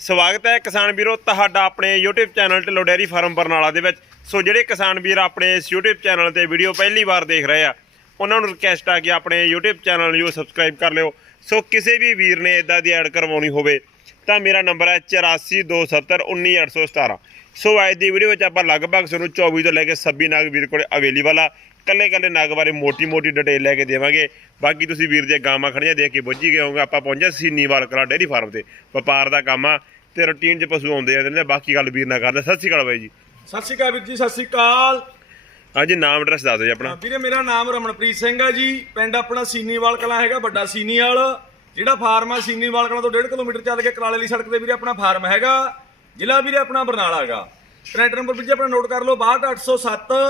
ਸਵਾਗਤ ਹੈ ਕਿਸਾਨ ਵੀਰੋ ਤੁਹਾਡਾ ਆਪਣੇ YouTube channel Dhillon dairy farm Barnala ਦੇ ਵਿੱਚ। ਸੋ ਜਿਹੜੇ ਕਿਸਾਨ ਵੀਰ ਆਪਣੇ ਇਸ YouTube ਚੈਨਲ ਤੇ ਵੀਡੀਓ ਪਹਿਲੀ ਵਾਰ ਦੇਖ ਰਹੇ ਆ, ਉਹਨਾਂ ਨੂੰ ਰਿਕਵੈਸਟ ਆ ਕਿ ਆਪਣੇ YouTube ਚੈਨਲ ਨੂੰ ਸਬਸਕ੍ਰਾਈਬ ਕਰ ਲਿਓ। ਸੋ ਕਿਸੇ ਵੀ ਵੀਰ ਨੇ ਇਦਾਂ ਦੀ ਐਡ ਕਰਵਾਉਣੀ ਹੋਵੇ, ਤਾਂ ਮੇਰਾ ਨੰਬਰ ਹੈ 8427191817 ਸੋ ਅੱਜ ਦੀ ਵੀਡੀਓ ਵਿੱਚ ਆਪਾਂ ਲਗਭਗ ਤੁਹਾਨੂੰ 24 ਤੋਂ ਲੈ ਕੇ 26 ਨਾਗ ਵੀਰ ਕੋਲੇ ਅਵੇਲੇਬਲ ਆ। ਕੱਲੇ ਕੱਲੇ ਨਾਗ ਬਾਰੇ ਮੋਟੀ ਮੋਟੀ ਡਿਟੇਲ ਲੈ ਕੇ ਦੇਵਾਂਗੇ। ਬਾਕੀ ਤੁਸੀਂ ਵੀਰ ਦੀਆਂ ਗਾਵਾਂ ਖੜੀਆਂ ਦੇਖ ਕੇ ਬੁੱਝ ਗਏ ਹੋਗੇ ਆਪਾਂ ਪਹੁੰਚੇ ਸੀਨੀਵਾਲ ਕਲਾ ਡੇਅਰੀ ਫਾਰਮ ਤੇ। ਵਪਾਰ ਦਾ ਕੰਮ ਆ ਤੇ ਰੂਟੀਨ 'ਚ ਪਸ਼ੂ ਆਉਂਦੇ ਜਾਂਦੇ ਨੇ। ਬਾਕੀ ਗੱਲ ਵੀਰ ਨਾਲ ਕਰਦੇ ਸਤਿ ਸ਼੍ਰੀ ਅਕਾਲ ਬਾਈ ਜੀ। ਸਤਿ ਸ਼੍ਰੀ ਅਕਾਲ ਵੀਰ ਜੀ ਸਤਿ ਸ਼੍ਰੀ ਅਕਾਲ। ਹਾਂਜੀ ਨਾਮ ਐਡਰੈਸ ਦੱਸ ਦਿਓ ਜੀ ਆਪਣਾ। ਵੀਰੇ ਮੇਰਾ ਨਾਮ ਰਮਨਪ੍ਰੀਤ ਸਿੰਘ ਹੈ ਜੀ। ਪਿੰਡ ਆਪਣਾ ਸੀਨੀਵਾਲ ਕਲਾਂ ਹੈਗਾ ਵੱਡਾ ਸੀਨੀਵਾਲ ਜਿਹੜਾ ਫਾਰਮ ਆ ਸੀਨੀਵਾਲ ਕਲਾਂ ਤੋਂ 1.5 ਕਿਲੋਮੀਟਰ ਚੱਲ ਕੇ ਕਰਾਲੇ ਵਾਲੀ ਸੜਕ ਤੇ ਵੀਰੇ ਆਪਣਾ ਫਾਰਮ ਹੈਗਾ। ਜ਼ਿਲ੍ਹਾ ਵੀਰੇ ਆਪਣਾ ਬਰਨਾਲਾ ਹੈਗਾ। ਕਨੈਕਟਰ ਨੰਬਰ ਵੀਰ ਆਪਣਾ ਨੋਟ ਕਰ ਲਓ 62807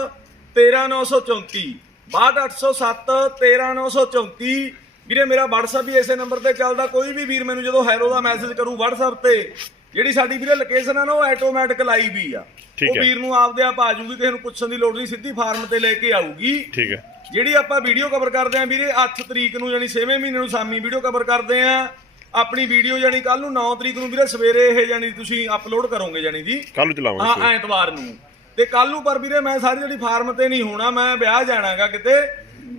13934 62807 13934 ਵੀਰੇ ਮੇਰਾ WhatsApp ਵੀ ਇਸੇ ਨੰਬਰ ਤੇ ਚੱਲਦਾ। ਕੋਈ ਵੀ ਵੀਰ ਮੈਨੂੰ ਜਦੋਂ ਹੈਰੋ ਦਾ ਮੈਸੇਜ ਕਰੂ WhatsApp ਤੇ ਜਿਹੜੀ ਸਾਡੀ ਵੀਰੇ ਲੋਕੇਸ਼ਨ ਆ ਨਾ ਉਹ ਆਟੋਮੈਟਿਕ ਲਾਈ ਵੀ ਆ। ਉਹ। ਵੀਰ ਨੂੰ ਆਪਦੇ ਆਪ ਆ ਜਾਊਗੀ ਕਿਸੇ ਨੂੰ ਪੁੱਛਣ ਦੀ ਲੋੜ ਨਹੀਂ ਸਿੱਧੀ ਫਾਰਮ ਤੇ ਲੈ ਕੇ ਆਊਗੀ। ਠੀਕ ਹੈ। ਜਿਹੜੀ ਆਪਾਂ ਵੀਡੀਓ ਕਵਰ ਕਰਦੇ ਆਂ ਵੀਰੇ 8 ਤਰੀਕ ਨੂੰ ਯਾਨੀ 6ਵੇਂ ਮਹੀਨੇ ਨੂੰ ਸਾਮੀ ਵੀਡੀਓ ਕਵਰ ਕਰਦੇ ਆਂ ਆਪਣੀ ਵੀਡੀਓ ਯਾਨੀ ਕੱਲ ਨੂੰ 9 ਤਰੀਕ ਨੂੰ ਵੀਰੇ ਸਵੇਰੇ ਇਹ ਯਾਨੀ ਤੁਸੀਂ ਅਪਲੋਡ ਕਰੋਗੇ ਯਾਨੀ ਜੀ। ਕੱਲ ਨੂੰ ਚਲਾਵਾਂਗੇ ਹਾਂ। ਐਤਵਾਰ ਨੂੰ। ਤੇ ਕੱਲ ਨੂੰ ਪਰ ਵੀਰੇ ਮੈਂ ਸਾਰੀ ਜਿਹੜੀ ਫਾਰਮ ਤੇ ਨਹੀਂ ਹੋਣਾ ਮੈਂ ਵਿਆਹ ਜਾਣਾਗਾ ਕਿਤੇ।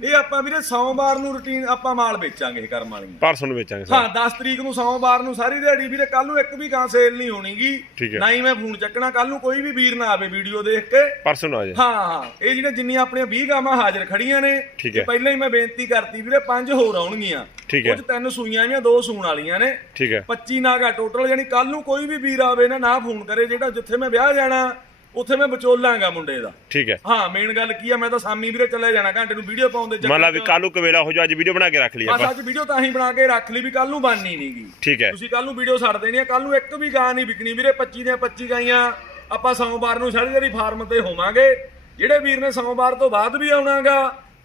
ਇਹ ਆਪਾਂ ਵੀਰੇ ਸੋਮਵਾਰ ਨੂੰ ਰੁਟੀਨ ਆਪਾਂ ਮਾਲ ਵੇਚਾਂਗੇ ਇਹ ਕਰਮ ਵਾਲੀ ਪਰਸੋਂ ਨੂੰ ਵੇਚਾਂਗੇ ਹਾਂ 10 ਤਰੀਕ ਨੂੰ ਸੋਮਵਾਰ ਨੂੰ ਸਾਰੀ ਦਿਹਾੜੀ ਵੀਰੇ ਕੱਲ ਨੂੰ ਇੱਕ ਵੀ ਗਾਂ ਸੇਲ ਨਹੀਂ ਹੋਣੀਗੀ। ਨਾ ਹੀ। ਮੈਂ ਫੋਨ ਚੱਕਣਾ ਕੱਲ ਨੂੰ ਕੋਈ ਵੀ ਵੀਰ ਨਾ ਆਵੇ ਵੀਡੀਓ ਦੇਖ ਕੇ। ਪਰਸੋਂ ਨੂੰ ਆ ਜਾ ਹਾਂ ਹਾਂ ਇਹ ਜਿਹੜੇ ਜਿੰਨੀਆਂ ਆਪਣੀਆਂ 20 ਗਾਵਾਂ ਹਾਜ਼ਰ ਖੜੀਆਂ ਨੇ। ਪਹਿਲਾਂ ਹੀ ਮੈਂ ਬੇਨਤੀ ਕਰਤੀ ਵੀਰੇ ਪੰਜ ਹੋਰ ਆਉਣਗੀਆਂ। ਕੁਝ ਤਿੰਨ ਸੂਈਆਂ ਜਾਂ ਦੋ ਸੂਣ ਵਾਲੀਆਂ ਨੇ। ਠੀਕ ਹੈ। 25 ਨਾਗਾ ਟੋਟਲ ਯਾਨੀ ਕੱਲ ਨੂੰ ਕੋਈ ਵੀ ਵੀਰ ਆਵੇ ਨਾ ਨਾ ਫੋਨ ਕਰੇ ਜਿਹੜਾ ਜਿੱਥੇ ਮੈਂ ਵਿਆਹ ਜਾਣਾ ਉੱਥੇ ਮੈਂ ਵਿਚੋਲਾਂਗਾ ਮੁੰਡੇ ਦਾ। ਠੀਕ ਹੈ। ਹਾਂ ਮੇਨ ਗੱਲ ਕੀ ਆ ਮੈਂ ਤਾਂ ਸਾਮੀ ਵੀਰੇ ਚੱਲੇ ਜਾਣਾ ਘੰਟੇ ਨੂੰ ਵੀਡੀਓ ਪਾਉਣ ਦੇ ਮੰਨ ਲਾ ਵੀ। ਕੱਲ ਨੂੰ ਕਵੇਲਾ ਹੋ ਜਾ ਅੱਜ ਵੀਡੀਓ ਬਣਾ ਕੇ ਰੱਖ ਲਈ ਬਸ ਆਪਾਂ। ਅੱਜ ਵੀਡੀਓ ਤਾਂ ਹੀ ਬਣਾ ਕੇ ਰੱਖ ਲਈ ਵੀ ਕੱਲ ਨੂੰ ਬਣਨੀ ਨਹੀਂਗੀ ਠੀਕ ਹੈ। ਤੁਸੀਂ ਕੱਲ ਨੂੰ ਵੀਡੀਓ ਛੱਡ ਦੇਣੀ ਆ ਕੱਲ ਨੂੰ ਇੱਕ ਵੀ ਗਾਂ ਨਹੀਂ ਵਿਕਣੀ। ਵੀਰੇ 25 ਦੀਆਂ 25 ਗਾਈਆਂ ਆਪਾਂ ਸੋਮਵਾਰ ਨੂੰ ਸਾਰੀ ਜਿਹੜੀ ਫਾਰਮ ਤੇ ਹੋਵਾਂਗੇ ਜਿਹੜੇ ਵੀਰ ਨੇ ਸੋਮਵਾਰ ਤੋਂ ਬਾਅਦ ਵੀ ਆਉਣਾਗਾ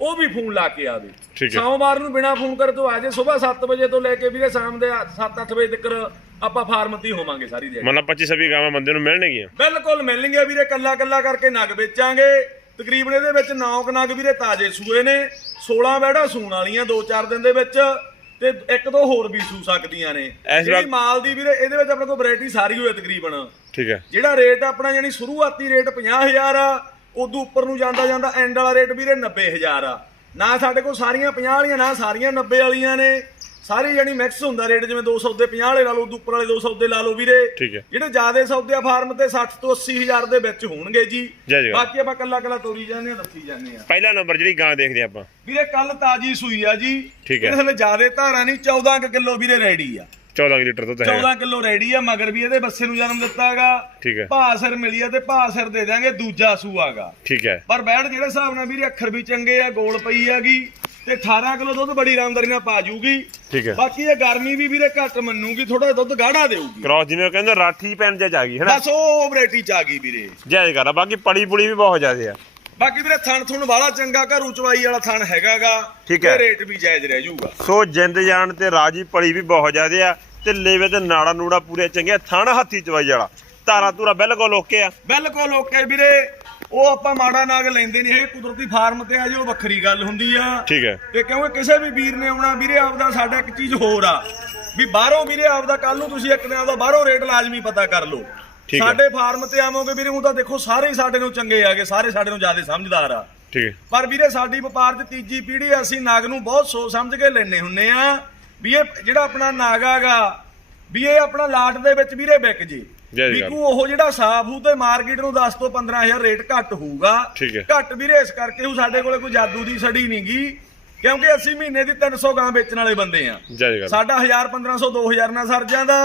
ਉਹ ਵੀ ਫੋਨ ਲਾ ਕੇ ਆਵੇ ਠੀਕ ਹੈ। ਸੋਮਵਾਰ ਨੂੰ ਬਿਨਾ ਫੋਨ ਕਰੇ ਤੋਂ ਆ ਸਵੇਰ 7 ਵਜੇ ਤੋਂ ਲੈ ਕੇ ਵੀਰੇ ਸ਼ਾਮ ਦੇ 7-8 ਵਜੇ ਤੱਕ ਆਪਾਂ ਫਾਰਮ ਤੇ ਹੀ ਹੋਵਾਂਗੇ ਸਾਰੀ ਦਿਹਾੜੀ। ਮੰਨ ਲਾ 25 26 ਗਾਵਾਂ ਬੰਦੇ ਨੂੰ ਮਿਲਣਗੀਆਂ? ਬਿਲਕੁਲ ਮਿਲਣਗੇ ਵੀਰੇ ਕੱਲਾ ਕੱਲਾ ਕਰਕੇ ਨਗ ਵੇਚਾਂਗੇ। ਤਕਰੀਬਨ ਇਹਦੇ ਵਿੱਚ 9 ਨਗ ਵੀਰੇ ਤਾਜ਼ੇ ਸੂਏ ਨੇ 16 ਵਹਿੜਾ ਸੂਣ ਵਾਲੀਆਂ 2-4 ਦਿਨ ਦੇ ਵਿੱਚ ਤੇ ਇੱਕ ਦੋ ਹੋਰ ਵੀ ਸੂ ਸਕਦੀਆਂ ਨੇ। ਇਸ ਜਿਹੜੀ ਮਾਲ ਦੀ ਵੀਰੇ ਇਹਦੇ ਵਿੱਚ ਆਪਣੇ ਕੋਲ ਵੈਰਾਈਟੀ ਸਾਰੀ ਹੋਏ ਤਕਰੀਬਨ। ਠੀਕ ਹੈ। ਜਿਹੜਾ ਰੇਟ ਆਪਣਾ ਯਾਨੀ ਸ਼ੁਰੂਆਤੀ ਰੇਟ 50000 ਆ ਉਦੋਂ ਉੱਪਰ ਨੂੰ ਜਾਂਦਾ ਜਾਂਦਾ ਐਂਡ ਵਾਲਾ ਰੇਟ ਵੀਰੇ 90000 ਆ। ਨਾ ਸਾਡੇ ਕੋਲ ਸਾਰੀਆਂ 50 ਵਾਲੀਆਂ ਨਾ ਸਾਰੀਆਂ 90 ਵਾਲੀਆਂ ਨੇ। ਸਾਰੇ ਯਾਨੀ ਮਿਕਸ ਹੁੰਦਾ ਰੇਟ ਜਿਵੇਂ 200 ਦੇ 50 ਵਾਲੇ ਲਾ ਲਓ ਉਦੋਂ ਉੱਪਰ ਵਾਲੇ 200 ਦੇ ਲਾ ਲਓ ਵੀਰੇ। ਜਿਹੜੇ ਜਿਆਦੇ ਸੌਦੇ ਆ ਫਾਰਮ ਤੇ 60 ਤੋਂ 80 ਹਜ਼ਾਰ ਦੇ ਵਿੱਚ ਹੋਣਗੇ ਜੀ। ਬਾਕੀ ਆਪਾਂ ਕੱਲਾ ਕੱਲਾ ਤੋਰੀ ਜਾਂਦੇ ਆ ਦੱਸੀ ਜਾਂਦੇ ਆ ਪਹਿਲਾ ਨੰਬਰ ਜਿਹੜੀ ਗਾਂ ਦੇਖਦੇ ਆਪਾਂ। ਵੀਰੇ ਕੱਲ ਤਾਜੀ ਸੂਈ ਆ ਜੀ। ਇਹਦੇ ਥੱਲੇ ਜਿਆਦੇ ਧਾਰਾਂ ਨਹੀਂ 14 ਕੁ ਕਿਲੋ ਵੀਰੇ ਰੈਡੀ ਆ। 14 ਕੁ ਲੀਟਰ ਦੁੱਧ ਹੈਗਾ। 14 ਕਿਲੋ ਰੈਡੀ ਆ ਮਗਰ ਵੀ ਇਹਦੇ ਬੱਸੇ ਨੂੰ ਜਨਮ ਦਿੱਤਾਗਾ। ਠੀਕ ਹੈ। ਭਾਅ ਸਿਰ ਮਿਲੀ ਆ ਤੇ ਭਾਅ ਸਿਰ ਦੇ ਦਾਂਗੇ ਦੂਜਾ ਸੂਆਗਾ। ਠੀਕ ਹੈ। ਪਰ ਬੈਠ ਜਿਹੜੇ ਹਿਸਾਬ ਨਾਲ ਵੀਰੇ ਅੱਖਰ ਵੀ ਚੰਗੇ ਆ ਗੋਲ ਪਈ ਹੈਗੀ ਤੇ 18 ਕਿਲੋ ਦੁੱਧ ਬੜੀ ਆਰਾਮਦਾਰੀ ਨਾਲ ਪਾ ਜੂਗੀ। ਠੀਕ ਹੈ। ਬਾਕੀ ਇਹ ਗਰਮੀ ਵੀ ਵੀਰੇ ਘੱਟ ਮੰਨੂਗੀ ਥੋੜਾ ਦੁੱਧ ਗਾੜਾ ਦੇਊਗੀ। ਕ੍ਰਾਸ ਜਿਵੇਂ ਕਹਿੰਦੇ ਰਾਠੀ ਪੈਣ ਜਾ ਜਾ ਗਈ ਹੈ ਨਾ ਬਸ ਉਹ ਵੈਰਾਈਟੀ ਚ ਆ ਗਈ ਵੀਰੇ। ਕਰ ਆ ਬਾਕੀ ਪੜੀ ਪੁੜੀ ਵੀ ਬਹੁਤ ਜ਼ਿਆਦੇ ਆ। ਬਾਕੀ ਵੀਰੇ ਥਣ ਥੁਣ ਵਾਲਾ ਚੰਗਾ ਘਰੂ ਚਵਾਈ ਵਾਲਾ ਥਣ ਹੈਗਾਗਾ ਠੀਕ ਹੈ। ਰੇਟ ਵੀ ਜਾਇਜ਼ ਰਹਿ ਜਾਊਗਾ। ਸੋ ਜਿੰਦ ਜਾਨ ਤੇ ਰਾਜੀ ਪੜੀ ਵੀ ਬਹੁਤ ਜ਼ਿਆਦੇ ਆ ਤੇ ਲੇਵੇ ਤੇ ਨਾੜਾ ਨੂੜਾ ਪੂਰੇ ਚੰਗੇ। ਥਣ ਹੱਥੀ ਚਵਾਈ ਵਾਲਾ। ਤਾਰਾ ਤੂਰਾ ਬਿਲਕੁਲ ਓਕੇ ਆ। ਬਿਲਕੁਲ ਓਕੇ ਵੀਰੇ। ਉਹ ਆਪਾਂ ਮਾੜਾ ਨਾਗ ਲੈਂਦੇ ਨਹੀਂ ਇਹ ਕੁਦਰਤੀ ਫਾਰਮ ਤੇ ਆ ਜੀ ਉਹ ਵੱਖਰੀ ਗੱਲ ਹੁੰਦੀ ਆ। ਠੀਕ ਹੈ। ਤੇ ਕਿਉਂਕਿ ਕਿਸੇ ਵੀ ਵੀਰ ਨੇ ਆਉਣਾ ਵੀਰੇ ਆਪਦਾ ਸਾਡਾ ਇੱਕ ਚੀਜ਼ ਹੋਰ ਆ। ਵੀ ਬਾਹਰੋਂ ਵੀਰੇ ਆਪਦਾ ਕੱਲ ਨੂੰ ਤੁਸੀਂ ਇੱਕ ਦਿਨ ਆਪਦਾ ਬਾਹਰੋਂ ਰੇਟ ਲਾਜ਼ਮੀ ਪਤਾ ਕਰ ਲਓ। ਠੀਕ ਹੈ। ਸਾਡੇ ਫਾਰਮ ਤੇ ਆਵੋਗੇ ਵੀਰੇ ਉਹ ਤਾਂ ਦੇਖੋ ਸਾਰੇ ਹੀ ਸਾਡੇ ਨੂੰ ਚੰਗੇ ਆਗੇ ਸਾਰੇ ਸਾਡੇ ਨੂੰ ਜ਼ਿਆਦਾ ਸਮਝਦਾਰ ਆ। ਠੀਕ ਹੈ। ਪਰ ਵੀਰੇ ਸਾਡੀ ਵਪਾਰ 'ਚ ਤੀਜੀ ਪੀੜ੍ਹੀ ਆ, ਅਸੀਂ ਨਾਗ ਨੂੰ ਬਹੁਤ ਸੋਚ ਸਮਝ ਕੇ ਲੈਨੇ ਹੁੰਨੇ ਆ ਵੀ ਇਹ ਜਿਹੜਾ ਆਪਣਾ ਨਾਗ ਆਗਾ ਵੀ ਇਹ ਆਪਣਾ ਲਾਟ ਦੇ ਵਿੱਚ ਵੀਰੇ ਵਿਕ ਜੇ। ਜੈ ਜੈ ਵਿਕੂ ਉਹ ਜਿਹੜਾ ਸਾਫ਼ ਹੂ ਤੇ ਮਾਰਕੀਟ ਨੂੰ 10 ਤੋਂ 15000 ਰੇਟ ਘੱਟ ਹੋਊਗਾ ਠੀਕ ਹੈ। ਘੱਟ ਵੀਰੇ ਇਸ ਕਰਕੇ ਉਹ ਸਾਡੇ ਕੋਲੇ ਕੋਈ ਜਾਦੂ ਦੀ ਛੜੀ ਨਹੀਂਗੀ ਕਿਉਂਕਿ ਅਸੀਂ ਮਹੀਨੇ ਦੀ 300 ਗਾਂ ਵੇਚਣ ਵਾਲੇ ਬੰਦੇ ਆ। ਜਾਇਜ਼ ਕਰ ਸਾਡਾ 1000 1500 2000 ਨਾਲ ਸਰ ਜਾਂਦਾ।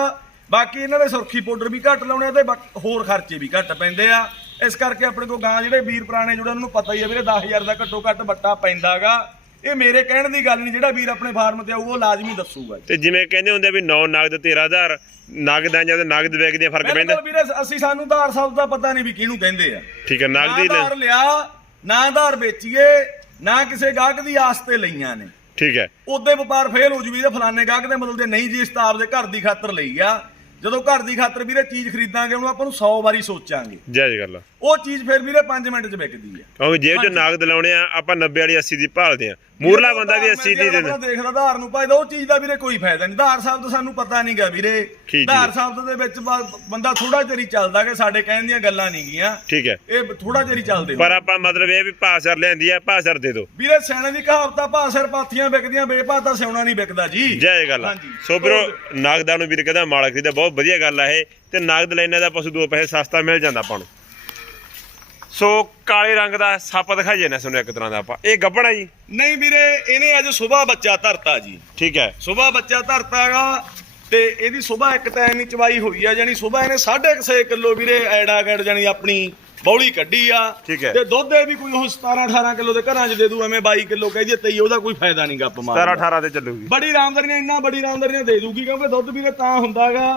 ਬਾਕੀ ਇਹਨਾਂ ਦੇ ਸੁਰਖੀ ਪਾਊਡਰ ਵੀ ਘੱਟ ਲਾਉਣੇ ਤੇ ਹੋਰ ਖਰਚੇ ਵੀ ਘੱਟ ਪੈਂਦੇ ਆ। ਇਸ ਕਰਕੇ ਆਪਣੇ ਕੋਲ ਗਾਂ ਜਿਹੜੇ ਵੀਰ ਪੁਰਾਣੇ ਜੁੜੇ ਉਹਨਾਂ ਨੂੰ ਪਤਾ ਹੀ ਆ ਵੀਰੇ 10000 ਦਾ ਘੱਟੋ ਘੱਟ ਬੱਟਾ ਪੈਂਦਾਗਾ। ਇਹ ਮੇਰੇ ਕਹਿਣ ਦੀ ਗੱਲ ਨਹੀਂ ਜਿਹੜਾ ਵੀਰ ਆਪਣੇ ਫਾਰਮ ਤੇ ਆਊ ਉਹ ਲਾਜ਼ਮੀ ਦੱਸੂਗਾ ਤੇ ਜਿਵੇਂ ਕਹਿੰਦੇ ਹੁੰਦੇ ਵੀ 9 ਨਗਦ 13000 ਨਗਦ ਆ ਜਾਂ ਨਗਦ ਆ ਫ਼ਰਕ ਪੈਂਦਾ। ਵੀਰੇ ਅਸੀਂ ਸਾਨੂੰ ਧਾਰ ਸ਼ਬਦ ਦਾ ਪਤਾ ਨਹੀਂ ਵੀ ਕਿਹਨੂੰ ਕਹਿੰਦੇ ਆ। ਠੀਕ ਹੈ ਨਗਦ ਹੀ ਲਿਆ ਨਾ ਧਾਰ ਵੇਚੀਏ ਨਾ ਕਿਸੇ ਗਾਹਕ ਦੀ ਆਸ ਤੇ ਲਈਆਂ ਨੇ। ਠੀਕ ਹੈ। ਉਹਦੇ ਵਪਾਰ ਫੇਲ ਹੋ ਜੂ ਵੀ ਇਹ ਫਲਾਣੇ ਗਾਹਕ ਦੇ ਮਤਲਬ ਦੇ ਨਹੀਂ ਜੀ ਇਸ ਤਾਂ ਆਪਦੇ ਘਰ ਦੀ ਖਾਤਰ ਲਈ ਆ। ਜਦੋਂ ਘਰ ਦੀ ਖਾਤਰ ਵੀਰੇ ਚੀਜ਼ ਖਰੀਦਾਂਗੇ, ਉਹਨੂੰ ਆਪਾਂ ਨੂੰ 100 ਵਾਰੀ ਸੋਚਾਂਗੇ। ਜੈ ਜੀ ਗੱਲ। ਆ ਉਹ ਚੀਜ਼ ਫਿਰ ਵੀਰੇ 5 ਮਿੰਟ 'ਚ ਵਿਕਦੀ ਆ। ਕਿਉਂਕਿ ਜੇਬ 'ਚ ਨਾਗ ਦਿਲਾਉਣੇ ਆ ਆਪਾਂ 90 ਵਾਲੀ 80 ਦੀ ਭਾਲਦੇ ਆ। ਮੂਰਲਾ ਬੰਦਾ ਵੀ 80 ਦੀ ਆਪਣਾ ਦੇਖਦਾ ਧਾਰ ਨੂੰ ਭਾਈ ਉਹ ਚੀਜ਼ ਦਾ ਵੀਰੇ ਕੋਈ ਫਾਇਦਾ ਨਹੀਂ। ਧਾਰ ਸਾਹਿਬ ਤੋਂ ਸਾਨੂੰ ਪਤਾ ਨਹੀਂਗਾ ਵੀਰੇ। ਠੀਕ ਜੀ। ਧਾਰ ਸਾਹਿਬ ਦੇ ਵਿੱਚ ਬੰਦਾ ਥੋੜਾ ਚਿਰ ਹੀ ਚੱਲਦਾ ਕਿ ਸਾਡੇ ਕਹਿਣ ਦੀਆਂ ਗੱਲਾਂ ਨਹੀਂ ਗੀਆਂ। ਠੀਕ ਹੈ। ਇਹ ਥੋੜਾ ਚਿਰ ਹੀ ਚੱਲਦੇ ਪਰ ਆਪਾਂ ਮਤਲਬ ਇਹ ਵੀ ਭਾਸਰ ਲੈਂਦੀ ਆ ਭਾਸਰ ਦੇ ਦਿਓ ਵੀਰੇ ਸਿਆਣੇ ਦੀ ਕਹਾਵਤ ਆ ਭਾ ਸਿਰ ਪਾਥੀਆਂ ਵਿਕਦੀਆਂ ਬੇਭਾ ਤਾਂ ਸਿਉਣਾ ਨਹੀਂ ਵਿਕਦਾ ਜੀ। ਜੈ ਗੱਲ। ਸੋ ਵੀਰੋ ਨਾਗਦਾ ਨੂੰ ਵੀਰ ਕਹਿੰਦਾ ਮਾਲਕ ਦੀ ਬਹੁਤ ਵਧੀਆ ਗੱਲ ਆ ਇਹ। ਤੇ ਨਾਗਦ ਲੈਣੇ ਦਾ ਪਸ਼ੂ ਦੋ ਪੈਸੇ ਸਸਤਾ ਮਿਲ ਜਾਂਦਾ ਆਪਾਂ ਨੂੰ। ਸੋ ਕਾਲੇ ਰੰਗ ਦਾ ਸੱਪ ਦਿਖਾਈਏ ਨਾ ਸਾਨੂੰ ਇੱਕ ਤਰ੍ਹਾਂ ਦਾ ਆਪਾਂ। ਇਹ ਗੱਬੜਾ ਜੀ? ਨਹੀਂ ਵੀਰੇ ਇਹਨੇ ਅੱਜ ਸਵੇਰ ਬੱਚਾ ਧਰਤਾ ਜੀ। ਠੀਕ ਹੈ। ਸਵੇਰ ਬੱਚਾ ਧਰਤਾਗਾ ਤੇ ਇਹਦੀ ਸਵੇਰ ਇੱਕ ਟਾਈਮ ਹੀ ਚਵਾਈ ਹੋਈ ਆ ਜਾਨੀ ਸਵੇਰ ਇਹਨੇ 6.5 ਕਿਲੋ ਵੀਰੇ ਐਡਾ ਗੜ ਜਾਨੀ ਆਪਣੀ ਬੌਲੀ ਕੱਢੀ ਆ। ਠੀਕ ਹੈ। ਤੇ ਦੁੱਧ ਇਹ ਵੀ ਕੋਈ ਉਹ 17 18 ਕਿਲੋ ਦੇ ਘਰਾਂ 'ਚ ਦੇ ਦੂ ਐਵੇਂ 22 ਕਿਲੋ ਕਹਿ ਜੇ ਤਈ ਉਹਦਾ ਕੋਈ ਫਾਇਦਾ ਨਹੀਂ ਗੱਪ ਮਾਰ 17 18 ਤੇ ਚੱਲੂਗੀ। ਬੜੀ ਰਾਮਦਾਰੀ ਇੰਨਾ ਬੜੀ ਰਾਮਦਾਰੀ ਦੇ ਦੂਗੀ ਕਿਉਂਕਿ ਦੁੱਧ ਵੀਰੇ ਤਾਂ ਹੁੰਦਾਗਾ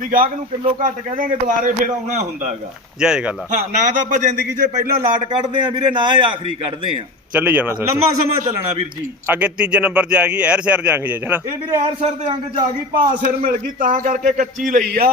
ਵੀ ਗਾਹਕ ਨੂੰ ਕਿਲੋ ਘੱਟ ਕਹਿ ਦਾਂਗੇ ਦੁਬਾਰੇ ਫਿਰ ਆਉਣਾ ਹੁੰਦਾਗਾ। ਜੈ ਗੱਲ ਆ ਹਾਂ ਨਾ ਤਾਂ ਆਪਾਂ ਜ਼ਿੰਦਗੀ 'ਚ ਪਹਿਲਾਂ ਲਾਟ ਕੱਢਦੇ ਆ ਵੀਰੇ ਨਾ ਇਹ ਆਖਰੀ ਕੱਢਦੇ ਆ। ਚੱਲੀ ਜਾਣਾ ਸਰ। ਲੰਮਾ ਸਮਾਂ ਚੱਲਣਾ ਵੀਰ ਜੀ। ਅੱਗੇ ਤੀਜੇ ਨੰਬਰ ਤੇ ਆ ਗਈ ਐਰ ਸ਼ਹਿਰ ਜਾਂਗੇ ਜੀ ਹਨਾ? ਇਹ ਵੀਰੇ ਐਰ ਸਰ ਦੇ ਅੰਗ ਚ ਆ ਗਈ ਭਾ ਸਿਰ ਮਿਲ ਗਈ ਤਾਂ ਕਰਕੇ ਕੱਚੀ ਲਈ ਆ।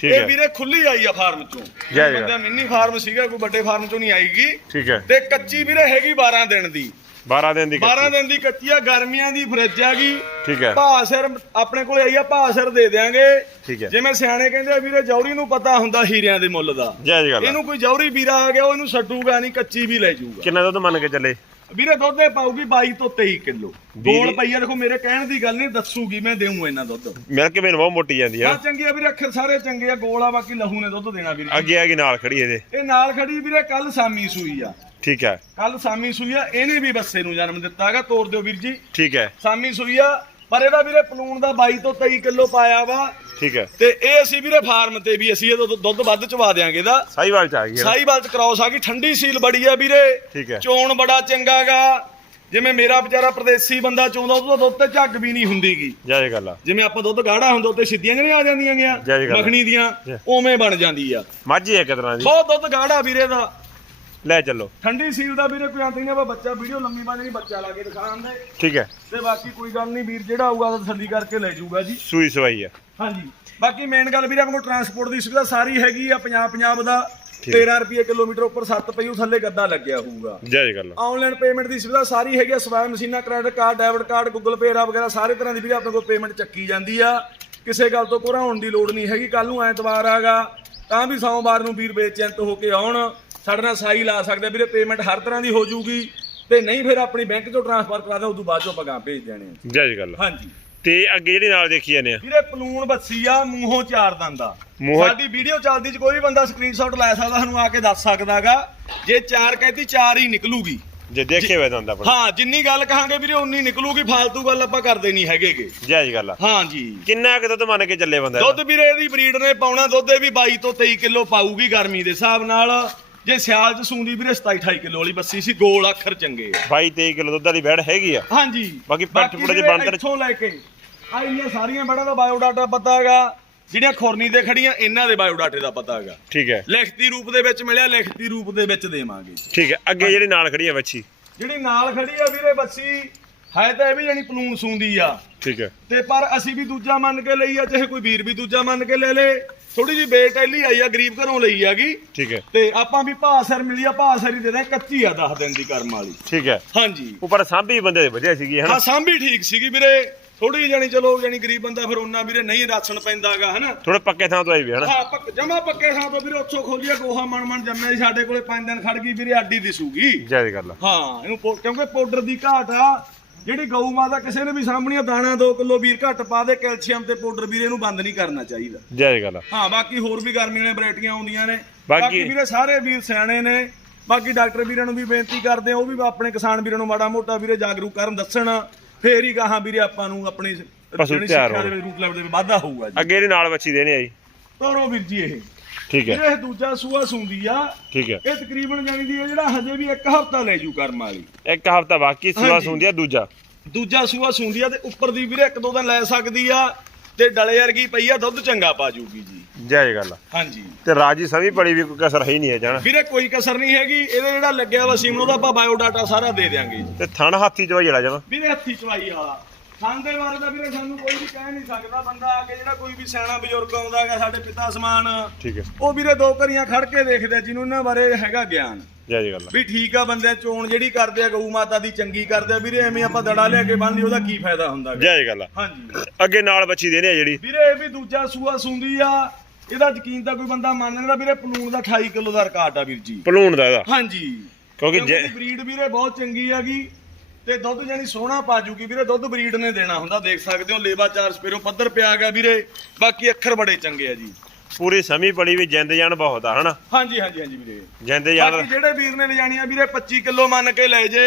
ਇਹ। ਵੀਰੇ ਖੁੱਲੀ ਆਈ ਆ ਫਾਰਮ ਚੋਂ। ਜੈ ਜੈ। ਬੰਦਾ ਮਿੰਨੀ ਫਾਰਮ ਸੀਗਾ ਕੋਈ ਵੱਡੇ ਫਾਰਮ ਚੋਂ ਨਹੀਂ ਆਈਗੀ ਠੀਕ ਹੈ। ਤੇ ਕੱਚੀ ਵੀਰੇ ਹੈਗੀ 12 ਦਿਨ ਦੀ। 12 ਦਿਨ ਦੀ 12 ਕੱਚੀ। ਦਿਨ ਦੀ ਕੱਚੀ ਆ ਗਰਮੀਆਂ ਦੀ ਫਰਿੱਜ ਆਗੀ ਠੀਕ ਹੈ। ਭਾ ਸਿਰ ਆਪਣੇ ਕੋਲੇ ਆਈ ਆ ਭਾ ਸਿਰ ਦੇ ਦਿਆਂਗੇ। ਠੀਕ ਹੈ। ਜਿਵੇਂ ਸਿਆਣੇ ਕਹਿੰਦੇ ਆ ਵੀਰੇ ਜੌਹਰੀ ਨੂੰ ਪਤਾ ਹੁੰਦਾ ਹੀਰਿਆਂ ਦੇ ਮੁੱਲ ਦਾ। ਜੈ ਗੱਲ ਆ। ਇਹਨੂੰ ਕੋਈ ਜੌਹਰੀ ਵੀਰਾ ਆ ਗਿਆ ਉਹ ਇਹਨੂੰ ਛੱਡੂਗਾ ਨਹੀਂ ਕੱਚੀ ਵੀ ਲੈ ਜਾਊਗਾ। ਕਿੰਨਾ ਦੁੱਧ ਮੰਨ ਕੇ ਚੱਲੇ? ਵੀਰੇ ਦੁੱਧ ਇਹ ਪਾਊਗੀ 22 ਤੋਂ 23 ਕਿਲੋ। ਗੋਲ ਪਈਆ ਦੇਖੋ ਮੇਰੇ ਕਹਿਣ ਦੀ ਗੱਲ ਨਹੀਂ ਦੱਸੂਗੀ ਮੈਂ ਦੇਊਂ ਇਹਨਾਂ ਦੁੱਧ। ਮਿਲ ਕੇ ਮੈਨੂੰ ਬਹੁਤ ਮੋਟੀ ਜਾਂਦੀ ਆ। ਆ ਚੰਗੇ ਆ ਵੀਰੇ ਅੱਖਰ ਸਾਰੇ ਚੰਗੇ ਆ ਗੋਲ ਆ ਬਾਕੀ ਲਹੂ ਨੇ ਦੁੱਧ ਦੇਣਾ ਵੀਰੇ। ਅੱਗੇ ਆ ਗਈ ਨਾਲ ਖੜੀ ਇਹਦੇ। ਇਹ ਨਾਲ ਖੜੀ ਵੀਰੇ ਕੱਲ ਸਾਮੀ ਸੂਈ ਆ। ਠੀਕ ਹੈ। ਕੱਲ ਸਾਮੀ ਸੂਈ ਆ ਇਹਨੇ ਵੀ ਬੱਸੇ ਨੂੰ ਜਨਮ ਦਿੱਤਾ ਹੈਗਾ ਤੋੜ ਦਿਓ ਵੀਰ ਜੀ। ਠੀਕ ਹੈ। ਸਾਮੀ ਸੂਈ ਆ ਪਰ ਇਹਦਾ ਵੀਰੇ ਪਲੂਣ ਦਾ 22 ਤੋਂ 23 ਕਿਲੋ ਪਾਇਆ ਵਾ। ਠੀਕ ਹੈ। ਤੇ ਇਹ ਅਸੀਂ ਵੀਰੇ ਫਾਰਮ ਤੇ ਵੀ ਅਸੀਂ ਇਹਦਾ ਦੁੱਧ- ਵੱਧ ਚਵਾ ਦਿਆਂਗੇ ਇਹਦਾ। ਸਾਈਵਾਲ ਚ ਆ ਗਈ? ਸਾਈਵਾਲ ਚ ਕ੍ਰਾਸ ਆ ਗਈ ਠੰਡੀ ਸੀਲ ਬੜੀ ਆ ਵੀਰੇ। ਠੀਕ ਹੈ। ਚੋਣ ਬੜਾ ਚੰਗਾਗਾ ਜਿਵੇਂ ਮੇਰਾ ਵਿਚਾਰਾ ਪ੍ਰਦੇਸੀ ਬੰਦਾ ਚੋਂਦਾ ਉਹਦਾ ਦੁੱਧ ਤੇ ਝੱਗ ਵੀ ਨਹੀਂ ਹੁੰਦੀਗੀ। ਜੈ ਗੱਲ ਆ ਜਿਵੇਂ ਆਪਾਂ ਦੁੱਧ ਗਾੜਾ ਹੁੰਦਾ ਉੱਤੇ ਸਿੱਧੀਆਂ ਨਹੀਂ ਆ ਜਾਂਦੀਆਂ ਗਿਆ। ਮੱਖਣੀ ਦੀਆਂ। ਉਵੇਂ ਬਣ ਜਾਂਦੀ ਆ। ਮਾਝੀ ਇੱਕ ਤਰ੍ਹਾਂ ਦੀ। ਬਹੁਤ ਦੁੱਧ ਗਾੜਾ ਵੀਰੇ ਦਾ। ਲੈ ਚੱਲੋ। ਠੰਡੀ ਸੀਲ ਦਾ ਵੀਰੇ ਕੋਈ ਅੰਤ ਨਹੀਂ ਬੱਚਾ ਵੀਡੀਓ ਲੰਮੀ ਬਾਣੀ ਨਹੀਂ ਬੱਚਾ ਲਾ ਕੇ ਦਿਖਾਉਂਦੇ ਠੀਕ ਹੈ। ਤੇ ਬਾਕੀ ਕੋਈ ਗੱਲ ਨਹੀਂ ਵੀਰ ਜਿਹੜਾ ਆਊਗਾ ਤਾਂ ਤਸੱਲੀ ਕਰਕੇ ਲੈ ਜਾਊਗਾ ਜੀ। ਸੂਈ ਸਵਾਈ ਆ। ਹਾਂਜੀ। ਬਾਕੀ ਮੇਨ ਗੱਲ ਵੀਰੇ ਆਪਣੇ ਕੋਲ ਟਰਾਂਸਪੋਰਟ ਦੀ ਸੁਵਿਧਾ ਸਾਰੀ ਹੈਗੀ ਆ ਪੰਜਾਬ ਪੰਜਾਬ ਦਾ। ਠੀਕ। 13 ਰੁਪਏ ਕਿਲੋਮੀਟਰ ਉੱਪਰ 7 ਪਈ ਉਹ ਥੱਲੇ ਗੱਦਾ ਲੱਗਿਆ ਹੋਊਗਾ। ਜੈ ਗੱਲ। ਆਨਲਾਈਨ ਪੇਮੈਂਟ ਦੀ ਸੁਵਿਧਾ ਸਾਰੀ ਹੈਗੀ ਆ ਸਵਾਇ ਮਸ਼ੀਨਾਂ credit card debit card Google pay ਰਾ ਵਗੈਰਾ ਸਾਰੇ ਤਰ੍ਹਾਂ ਦੀ ਵੀਰੇ ਆਪਣੇ ਕੋਲ ਪੇਮੈਂਟ ਚੱਕੀ ਜਾਂਦੀ ਆ। ਕਿਸੇ ਗੱਲ ਤੋਂ ਘਬਰਾਉਣ ਦੀ ਲੋੜ ਨਹੀਂ ਹੈਗੀ ਕੱਲ ਨੂੰ ਐਤਵਾਰ ਆਗਾ ਤਾਂ ਵੀ ਸੋਮਵਾਰ ਨੂੰ ਵੀਰ ਬੇਚਿੰਤ ਹੋ ਕੇ ਆਉਣ। ਸਾਡੇ ਨਾਲ ਸਾਈ ਲਾ ਸਕਦੇ ਵੀਰੇ ਪੇਮੈਂਟ ਹਰ ਤਰ੍ਹਾਂ ਦੀ ਹੋ ਜਾਊਗੀ ਤੇ ਨਹੀਂ ਫਿਰ ਆਪਣੀ ਬੈਂਕ ਚੋਂ ਟ੍ਰਾਂਸਫਰ ਕਰਾ ਦੇ ਉਦੋਂ ਬਾਅਦ ਚੋਂ ਆਪਾਂ ਗਾਂ ਭੇਜ ਦੇਣੇ ਆ। ਜੈ ਗੱਲ। ਹਾਂਜੀ। ਤੇ ਅੱਗੇ ਜਿਹੜੀ ਨਾਲ ਦੇਖੀ ਜਾਂਦੇ ਆ? ਵੀਰੇ ਪਲੂਣ ਬੱਸੀ ਆ ਮੂੰਹੋਂ ਚਾਰ ਦੰਦਾ ਮੂੰਹੋਂ- ਸਾਡੀ ਵੀਡੀਓ ਚੱਲਦੀ ਚ ਕੋਈ ਵੀ ਬੰਦਾ ਸਕਰੀਨਸ਼ਾਟ ਲੈ ਸਕਦਾ ਸਾਨੂੰ ਆ ਕੇ ਦੱਸ ਸਕਦਾਗਾ। ਜੇ ਚਾਰ ਕਹਿਤੀ ਚਾਰ ਹੀ ਨਿਕਲੂਗੀ। ਜੇ ਦੇਖੇ ਵੇ ਦੰਦ ਆਪਣਾ। ਹਾਂ ਜਿੰਨੀ ਗੱਲ ਕਹਾਂਗੇ ਵੀਰੇ ਉਨੀ ਨਿਕਲੂਗੀ। ਫਾਲਤੂ ਗੱਲ ਆਪਾਂ ਕਰਦੇ ਨਹੀਂ ਹੈਗੇਗੇ। ਜੈ ਗੱਲ ਆ। ਹਾਂ ਜੀ ਕਿੰਨਾ ਕੁ ਦੁੱਧ ਮੰਨ ਕੇ ਚੱਲੇ ਬੰਦਾ ਦੁੱਧ ਵੀਰੇ ਇਹਦੀ ਬਰੀਡ ਨੇ ਪਾਉਣਾ ਦੁੱਧ ਇਹ ਵੀ 22 ਤੋਂ 23 ਕਿਲੋ ਪਾਊਗੀ ਗਰਮੀ ਦੇ ਹਿਸਾਬ ਨਾਲ। ਜੇ ਸਿਆਲ ਚ ਸੂੰਦੀ ਵੀਰੇ 27 28 ਕਿਲੋ ਵਾਲੀ ਬੱਸੀ ਸੀ ਗੋਲ ਅੱਖਰ ਚੰਗੇ ਆ। 22 23 ਕਿਲੋ ਦੁੱਧ ਵਾਲੀ ਬੈੜ ਹੈਗੀ ਆ। ਹਾਂਜੀ। ਬਾਕੀ ਪੱਠ ਪੁੜੇ ਦੇ ਬਾਂਦਰ- ਇੱਥੋਂ ਲੈ ਕੇ ਆਈਆਂ ਸਾਰੀਆਂ ਬੜਾ ਦਾ ਬਾਇਓਡਾਟਾ ਪਤਾ ਹੈਗਾ ਜਿਹੜੀਆਂ ਖੁਰਨੀ ਦੇ ਖੜੀਆਂ ਇਹਨਾਂ ਦੇ ਬਾਇਓਡਾਟੇ ਦਾ ਪਤਾ ਹੈਗਾ। ਠੀਕ ਹੈ। ਲਿਖਤੀ ਰੂਪ ਦੇ ਵਿੱਚ ਮਿਲਿਆ ਲਿਖਤੀ ਰੂਪ ਦੇ ਵਿੱਚ ਦੇਵਾਂਗੇ। ਠੀਕ ਹੈ ਅੱਗੇ ਜਿਹੜੀ ਨਾਲ ਖੜੀ ਆ ਬੱਚੀ। ਜਿਹੜੀ ਨਾਲ ਖੜੀ ਆ ਵੀਰੇ ਬੱਸੀ ਹੈ ਤਾਂ ਇਹ ਵੀ ਜਾਨੀ ਪਲੂਣ ਸੂੰਦੀ ਆ। ਠੀਕ ਹੈ। ਤੇ ਪਰ ਅਸੀਂ ਵੀ ਦੂਜਾ ਮੰਨ ਕੇ ਲਈ ਆ ਚਾਹੇ ਕੋਈ ਵੀਰ ਵੀ ਦੂਜਾ ਮੰਨ ਕੇ ਲੈ ਲੇ। ਥੋੜੀ ਜੀ ਬੇਟੈਲੀ ਆਈ ਆ ਗਰੀਬ ਘਰੋਂ ਲਈ ਆਗੀ ਠੀਕ ਹੈ। ਤੇ ਆਪਾਂ ਵੀ ਭਾਸਰ ਮਿਲੀ ਆ ਭਾਸਰ ਹੀ ਦੇ ਦੇ ਕੱਚੀ ਆ 10 ਦਿਨ ਦੀ ਕਰਮ ਵਾਲੀ। ਠੀਕ ਹੈ। ਹਾਂਜੀ। ਉੱਪਰ ਸਾਂਭੀ ਬੰਦੇ ਦੇ ਵਧੀਆ ਸੀਗੀ ਹਨਾ ਹਾਂ ਸਾਂਭੀ ਠੀਕ ਸੀਗੀ ਵੀਰੇ। ਥੋੜੀ ਜਾਨੀ ਚਲੋ ਜਾਨੀ ਗਰੀਬ ਬੰਦਾ ਫਿਰ ਉਹਨਾਂ ਵੀਰੇ ਨਹੀਂ ਰਾਸ਼ਨ ਪੈਂਦਾਗਾ ਹਨਾ ਥੋੜੇ ਪੱਕੇ ਥਾਂ ਤੋਂ ਆਈ ਵੀ ਹਨਾ ਹਾਂ ਪੱਕ ਜਮਾ ਪੱਕੇ ਥਾਂ ਤੋਂ ਵੀਰੇ ਉੱਥੋਂ ਖੋਲੀਆ ਗੋਹਾ ਮਣ ਮਣ ਜੰਮਿਆ ਸੀ ਸਾਡੇ ਕੋਲੇ 5 ਦਿਨ ਖੜ ਗਈ ਵੀਰੇ ਆਡੀ ਦਿਸੂਗੀ। ਜੈ ਗੱਲ। ਹਾਂ ਇਹਨੂੰ ਕਿਉਂਕਿ ਪਾਊਡਰ ਦੀ ਘਾਟ ਆ ਜਿਹੜੀ ਗਊ ਮਾਤਾ ਕਿਸੇ ਨੇ ਵੀ ਸਾਹਮਣੇ ਦਾਣਾ 2 ਕਿਲੋ ਵੀਰ ਘੱਟ ਪਾ ਦੇ ਕੈਲਸ਼ੀਅਮ ਤੇ ਪਾਊਡਰ ਵੀਰੇ ਇਹਨੂੰ ਬੰਦ ਨਹੀਂ ਕਰਨਾ ਚਾਹੀਦਾ। ਜੈ ਗੱਲ ਆ। ਹਾਂ ਬਾਕੀ ਹੋਰ ਵੀ ਗਰਮੀ ਵਾਲੀਆਂ ਵੈਰਾਈਟੀਆਂ ਆਉਂਦੀਆਂ ਨੇ। ਬਾਕੀ- ਵੀਰੇ ਸਾਰੇ ਵੀਰ ਸਿਆਣੇ ਨੇ। ਬਾਕੀ ਡਾਕਟਰ ਵੀਰਾਂ ਨੂੰ ਵੀ ਬੇਨਤੀ ਕਰਦੇ ਆ ਉਹ ਵੀ ਆਪਣੇ ਕਿਸਾਨ ਵੀਰਾਂ ਨੂੰ ਮਾੜਾ ਮੋਟਾ ਵੀਰੇ ਜਾਗਰੂਕ ਕਰਨ ਦੱਸਣ। ਫੇਰ ਹੀ ਗਾਹਾਂ ਵੀਰੇ ਆਪਾਂ ਨੂੰ ਆਪਣੀ ਪਸ਼ੂ ਤਿਆਰ ਦੇ ਰੂਟ ਲੈਵਲ ਦੇ ਵਾਧਾ ਹੋਊਗਾ ਜੀ। ਅੱਗੇ ਜਿਹੜੀ ਨਾਲ ਬੱਚੀ ਦੇਣੀ ਆਈ ਤੋਰੋ ਵੀਰ ਜੀ ਇਹ। ਠੀਕ ਹੈ। ਇਹ ਦੂਜਾ ਸੂਆ ਸੂੰਦੀ ਆ ਠੀਕ ਹੈ। ਇਹ ਤਕਰੀਬਨ ਜਾਣੀ ਦੀ ਜਿਹੜਾ ਹਜੇ ਵੀ ਇੱਕ ਹਫ਼ਤਾ ਲੈ ਜੂ ਕਰਮ ਵਾਲੀ। ਇੱਕ ਹਫਤਾ ਬਾਕੀ ਸੂਆ ਹਾਂਜੀ। ਸੁੰਦੀ ਆ ਦੂਜਾ। ਦੂਜਾ ਸੂਆ ਸੂੰਦੀ ਆ ਤੇ ਉੱਪਰ ਦੀ ਵੀਰੇ ਇੱਕ ਦੋ ਦਿਨ ਲੈ ਸਕਦੀ ਆ ਤੇ ਡਲੇ ਵਰਗੀ ਪਈ ਆ ਦੁੱਧ ਚੰਗਾ ਪਾ ਜੂਗੀ ਜੀ। ਜੈ ਗੱਲ ਆ। ਹਾਂਜੀ। ਤੇ ਰਾਜੀ ਸਮੀ ਬੜੀ ਵੀ ਕੋਈ ਕਸਰ ਹੈ ਹੀ ਨਹੀਂ ਹੈ ਜਾਣਾ। ਵੀਰੇ ਕੋਈ ਕਸਰ ਨਹੀਂ ਹੈਗੀ ਇਹਦੇ ਜਿਹੜਾ ਲੱਗਿਆ ਵਾ ਸੀਮਨ ਉਹਦਾ ਆਪਾਂ ਬਾਇਓ ਡਾਟਾ ਸਾਰਾ ਦੇ ਦਿਆਂਗੇ ਜੀ। ਤੇ ਥਣ ਹਾਥੀ ਚਵਾ ਜਿਹੜਾ ਜਾਵਾ ਵੀਰੇ ਹੱਥੀ ਚਵਾਈ ਵਾਲਾ। ਥਣ ਦੇ ਬਾਰੇ ਤਾਂ ਵੀਰੇ ਸਾਨੂੰ ਕੋਈ ਵੀ ਕਹਿ ਨਹੀਂ ਸਕਦਾ। ਬੰਦਾ ਆ ਕੇ ਜਿਹੜਾ ਕੋਈ ਵੀ ਸਿਆਣਾ ਬਜ਼ੁਰਗ ਆਉਂਦਾ ਹੈਗਾ ਸਾਡੇ ਪਿਤਾ ਸਮਾਨ ਠੀਕ ਹੈ। ਉਹ ਵੀਰੇ ਦੋ ਘਰੀਆਂ ਖੜ ਕੇ ਦੇਖਦੇ ਆ, ਜਿਹਨੂੰ ਇਹਨਾਂ ਬਾਰੇ ਹੈਗਾ ਗਿਆਨ। ਜੈ ਜੀ ਗੱਲ। ਆ। ਵੀ ਠੀਕ ਆ ਬੰਦੇ ਚੋਣ ਜਿਹੜੀ ਕਰਦੇ ਆ ਗਊ ਮਾਤਾ ਦੀ ਚੰਗੀ ਕਰਦੇ ਆ ਵੀਰੇ ਐਵੇਂ ਆਪਾਂ ਦੜਾ ਲਿਆ ਕੇ ਬੰਨ ਲਈ ਉਹਦਾ ਕੀ ਫਾਇਦਾ ਹੁੰਦਾ ਗਾ? ਜੈ ਜੀ ਗੱਲ। ਆ। ਹਾਂਜੀ। ਅੱਗੇ ਨਾਲ ਬੱਚੀ ਦੇਣੇ ਆ ਜਿਹੜੀ। ਵੀਰੇ ਇਹ ਵੀ ਦੂਜਾ ਸੂਆ ਸੁੰਦੀ ਆ ਇਹਦਾ ਯਕੀਨ ਤਾਂ ਕੋਈ ਬੰਦਾ ਮੰਨ ਲੈਂਦਾ ਵੀਰੇ ਪਲੂਣ ਦਾ 28 ਕਿਲੋ ਦਾ ਰਿਕਾਰਡ ਆ ਵੀਰ ਜੀ। ਭਲੂਣ ਦਾ ਇਹਦਾ। ਹਾਂਜੀ। ਕਿਉਂਕਿ ਕਿਉਂਕਿ ਜੈ- ਬਰੀਡ ਵੀਰੇ ਬਹੁਤ ਚੰਗੀ ਹੈਗੀ। ਤੇ ਦੁੱਧ ਜਾਨੀ ਸੋਹਣਾ ਪਾ ਜੂਗੀ ਵੀਰੇ ਦੁੱਧ ਬਰੀਡ ਨੇ ਦੇਣਾ ਹੁੰਦਾ ਦੇਖ ਸਕਦੇ ਹੋ ਲੇਵਾ ਚਾਰ ਸਪੇਰੋਂ ਪੱਧਰ ਪਿਆ ਗਿਆ ਵੀਰੇ ਬਾਕੀ ਅੱਖਰ ਬੜੇ ਚੰਗੇ ਆ ਜੀ। ਪੂਰੀ ਸਮੀ ਪੜੀ ਵੀ ਜਿੰਦ ਜਾਨ ਬਹੁਤ ਆ ਹਨਾ? ਹਾਂਜੀ ਹਾਂਜੀ ਹਾਂਜੀ ਵੀਰੇ। ਜਿੰਦ ਜਾਨ ਬਾਕੀ ਜਿਹੜੇ ਵੀਰ ਨੇ ਲਿਜਾਣੀਆਂ ਵੀਰੇ 25 ਕਿਲੋ ਮੰਨ ਕੇ ਲੈ ਜੇ